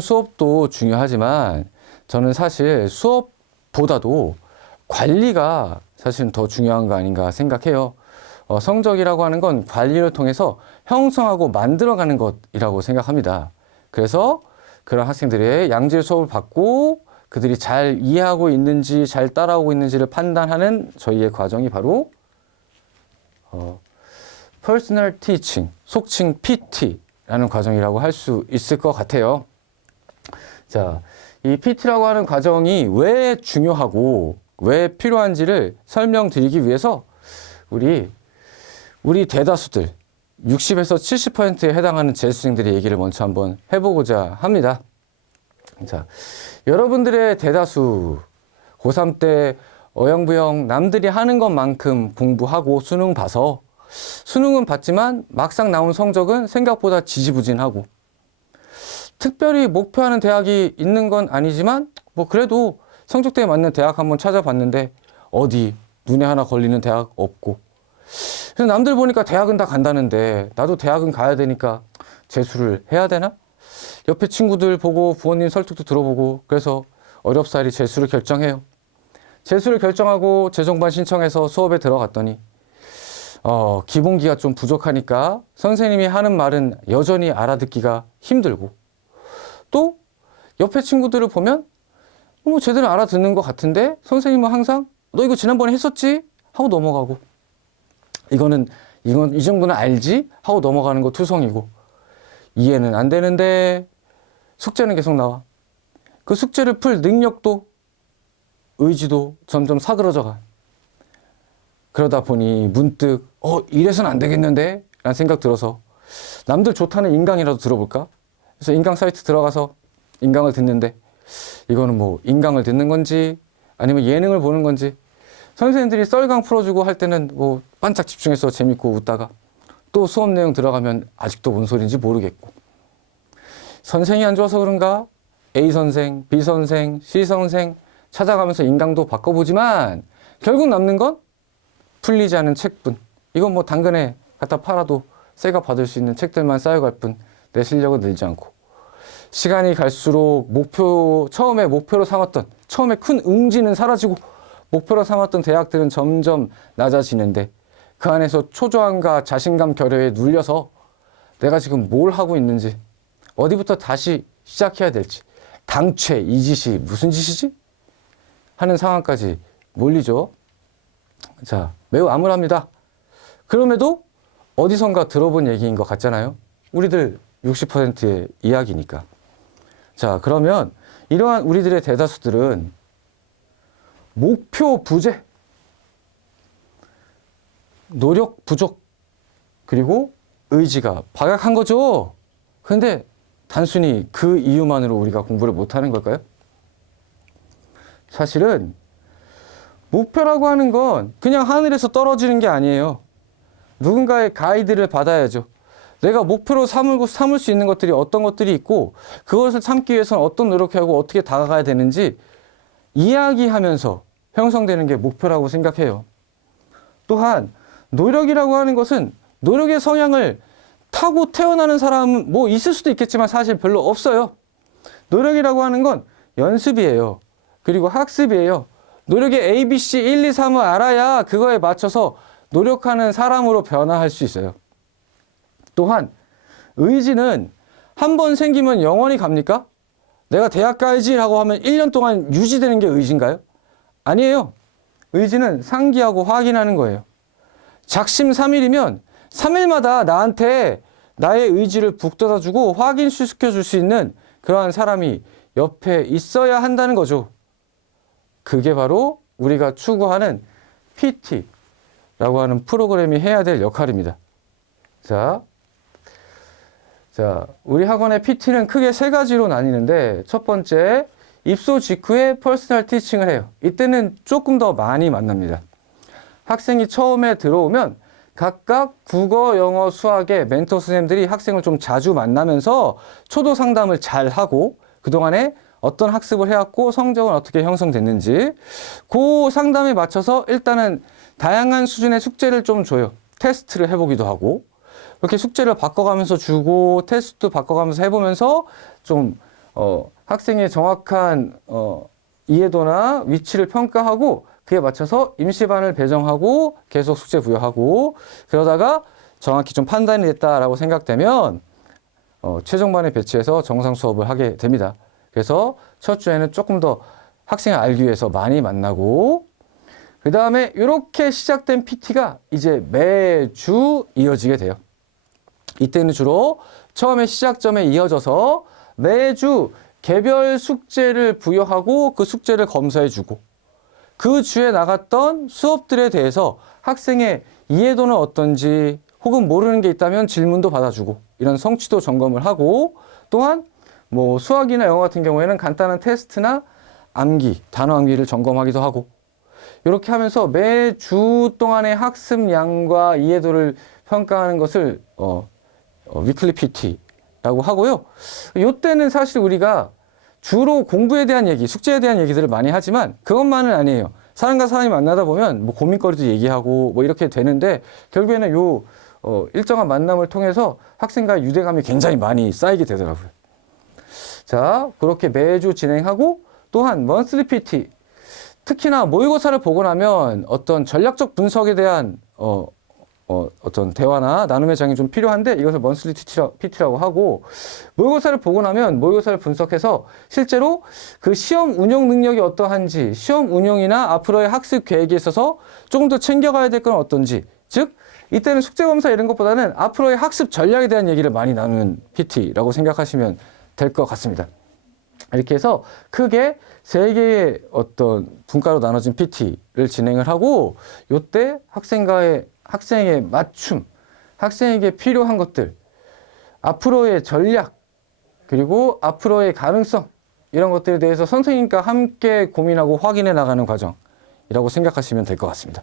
수업도 중요하지만 저는 사실 수업보다도 관리가 사실 더 중요한 거 아닌가 생각해요. 성적이라고 하는 건 관리를 통해서 형성하고 만들어가는 것이라고 생각합니다. 그래서 그런 학생들의 양질 수업을 받고 그들이 잘 이해하고 있는지 잘 따라오고 있는지를 판단하는 저희의 과정이 바로 Personal Teaching, 속칭 PT라는 과정이라고 할 수 있을 것 같아요. 자, 이 PT라고 하는 과정이 왜 중요하고 왜 필요한지를 설명드리기 위해서 우리 대다수들 60에서 70%에 해당하는 재수생들의 얘기를 먼저 한번 해보고자 합니다. 자, 여러분들의 대다수 고3 때 어영부영 남들이 하는 것만큼 공부하고 수능 봐서 수능은 봤지만 막상 나온 성적은 생각보다 지지부진하고 특별히 목표하는 대학이 있는 건 아니지만 뭐 그래도 성적대에 맞는 대학 한번 찾아봤는데 어디 눈에 하나 걸리는 대학 없고 그래서 남들 보니까 대학은 다 간다는데 나도 대학은 가야 되니까 재수를 해야 되나? 옆에 친구들 보고 부모님 설득도 들어보고 그래서 어렵사리 재수를 결정해요. 재수를 결정하고 재정반 신청해서 수업에 들어갔더니 기본기가 좀 부족하니까 선생님이 하는 말은 여전히 알아듣기가 힘들고 또 옆에 친구들을 보면 제대로 알아듣는 것 같은데 선생님은 항상 너 이거 지난번에 했었지? 하고 넘어가고 이 정도는 알지? 하고 넘어가는 거 투성이고 이해는 안 되는데 숙제는 계속 나와. 그 숙제를 풀 능력도 의지도 점점 사그러져 가. 그러다 보니 문득 이래선 안 되겠는데? 라는 생각 들어서 남들 좋다는 인강이라도 들어볼까? 그래서 인강 사이트 들어가서 인강을 듣는데 이거는 뭐 인강을 듣는 건지 아니면 예능을 보는 건지 선생님들이 썰강 풀어주고 할 때는 뭐 반짝 집중해서 재밌고 웃다가 또 수업 내용 들어가면 아직도 뭔 소리인지 모르겠고 선생이 안 좋아서 그런가? A 선생, B 선생, C 선생 찾아가면서 인강도 바꿔보지만 결국 남는 건 풀리지 않은 책뿐. 이건 뭐 당근에 갖다 팔아도 새가 받을 수 있는 책들만 쌓여갈 뿐 내 실력은 늘지 않고 시간이 갈수록 처음에 목표로 삼았던 처음에 큰 응지는 사라지고 목표로 삼았던 대학들은 점점 낮아지는데 그 안에서 초조함과 자신감 결여에 눌려서 내가 지금 뭘 하고 있는지 어디부터 다시 시작해야 될지 당최 이 짓이 무슨 짓이지? 하는 상황까지 몰리죠. 자, 매우 암울합니다. 그럼에도 어디선가 들어본 얘기인 것 같잖아요. 우리들 60%의 이야기니까. 자, 그러면 이러한 우리들의 대다수들은 목표 부재, 노력 부족, 그리고 의지가 박약한 거죠. 근데 단순히 그 이유만으로 우리가 공부를 못하는 걸까요? 사실은 목표라고 하는 건 그냥 하늘에서 떨어지는 게 아니에요. 누군가의 가이드를 받아야죠. 내가 목표로 삼을 수 있는 것들이 어떤 것들이 있고 그것을 참기 위해서는 어떤 노력을 하고 어떻게 다가가야 되는지 이야기하면서 형성되는 게 목표라고 생각해요. 또한 노력이라고 하는 것은 노력의 성향을 타고 태어나는 사람은 뭐 있을 수도 있겠지만 사실 별로 없어요. 노력이라고 하는 건 연습이에요. 그리고 학습이에요. 노력의 A, B, C, 1, 2, 3을 알아야 그거에 맞춰서 노력하는 사람으로 변화할 수 있어요. 또한 의지는 한 번 생기면 영원히 갑니까? 내가 대학 가야지라고 하면 1년 동안 유지되는 게 의지인가요? 아니에요. 의지는 상기하고 확인하는 거예요. 작심삼일이면 3일마다 나한테 나의 의지를 북돋아주고 확인시켜줄 수 있는 그러한 사람이 옆에 있어야 한다는 거죠. 그게 바로 우리가 추구하는 PT라고 하는 프로그램이 해야 될 역할입니다. 자, 우리 학원의 PT는 크게 세 가지로 나뉘는데 첫 번째, 입소 직후에 퍼스널 티칭을 해요. 이때는 조금 더 많이 만납니다. 학생이 처음에 들어오면 각각 국어, 영어, 수학의 멘토 선생님들이 학생을 좀 자주 만나면서 초도 상담을 잘 하고 그동안에 어떤 학습을 해왔고 성적은 어떻게 형성됐는지 그 상담에 맞춰서 일단은 다양한 수준의 숙제를 좀 줘요. 테스트를 해보기도 하고 이렇게 숙제를 바꿔가면서 주고 테스트도 바꿔가면서 해보면서 좀 학생의 정확한 이해도나 위치를 평가하고 그에 맞춰서 임시반을 배정하고 계속 숙제 부여하고 그러다가 정확히 좀 판단이 됐다라고 생각되면 최종반에 배치해서 정상 수업을 하게 됩니다. 그래서 첫 주에는 조금 더 학생을 알기 위해서 많이 만나고 그 다음에 이렇게 시작된 PT가 이제 매주 이어지게 돼요. 이때는 주로 처음에 시작점에 이어져서 매주 개별 숙제를 부여하고 그 숙제를 검사해주고 그 주에 나갔던 수업들에 대해서 학생의 이해도는 어떤지 혹은 모르는 게 있다면 질문도 받아주고 이런 성취도 점검을 하고 또한 뭐 수학이나 영어 같은 경우에는 간단한 테스트나 암기, 단어 암기를 점검하기도 하고 이렇게 하면서 매주 동안의 학습량과 이해도를 평가하는 것을 위클리 PT라고 하고요. 이때는 사실 우리가 주로 공부에 대한 얘기, 숙제에 대한 얘기들을 많이 하지만 그것만은 아니에요. 사람과 사람이 만나다 보면 뭐 고민거리도 얘기하고 뭐 이렇게 되는데 결국에는 일정한 만남을 통해서 학생과의 유대감이 굉장히 많이 쌓이게 되더라고요. 자, 그렇게 매주 진행하고 또한 먼슬리 PT, 특히나 모의고사를 보고 나면 어떤 전략적 분석에 대한 어떤 대화나 나눔의 장이 좀 필요한데 이것을 먼슬리 PT라고 하고 모의고사를 보고 나면 모의고사를 분석해서 실제로 그 시험 운영 능력이 어떠한지 시험 운영이나 앞으로의 학습 계획에 있어서 조금 더 챙겨가야 될 건 어떤지 즉 이때는 숙제검사 이런 것보다는 앞으로의 학습 전략에 대한 얘기를 많이 나누는 PT라고 생각하시면 될 것 같습니다. 이렇게 해서 크게 세 개의 어떤 분과로 나눠진 PT를 진행을 하고 이때 학생의 맞춤, 학생에게 필요한 것들, 앞으로의 전략, 그리고 앞으로의 가능성 이런 것들에 대해서 선생님과 함께 고민하고 확인해 나가는 과정이라고 생각하시면 될 것 같습니다.